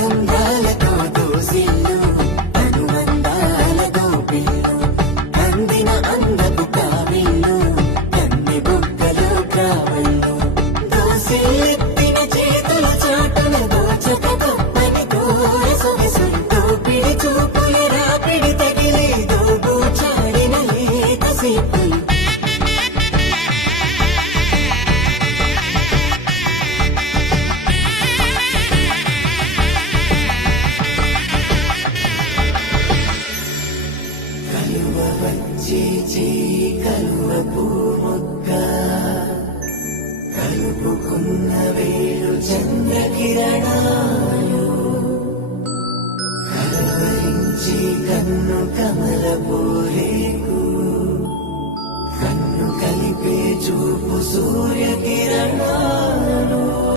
ఆనందాలతో దోసిల్లు అనుబంధాలతో పిల్లు అందిన అందపు కావిల్లు కన్ని బుక్కలు కావళ్ళు. దోసిల్లెత్తిన చేతుల చాటున దోచక తప్పని దూర సొగసులు దోపిడి చూపుల రాపిడి తగిలే దోబూచాడిన లేత సేపులు. కలువ వచ్చి చేయి కలువ పూముక్క కలుపుకున్న వేలు చంద్రకిరణాలు కలవరించి కన్ను కమల పూరేకు కన్ను కలిపే చూపు సూర్యకి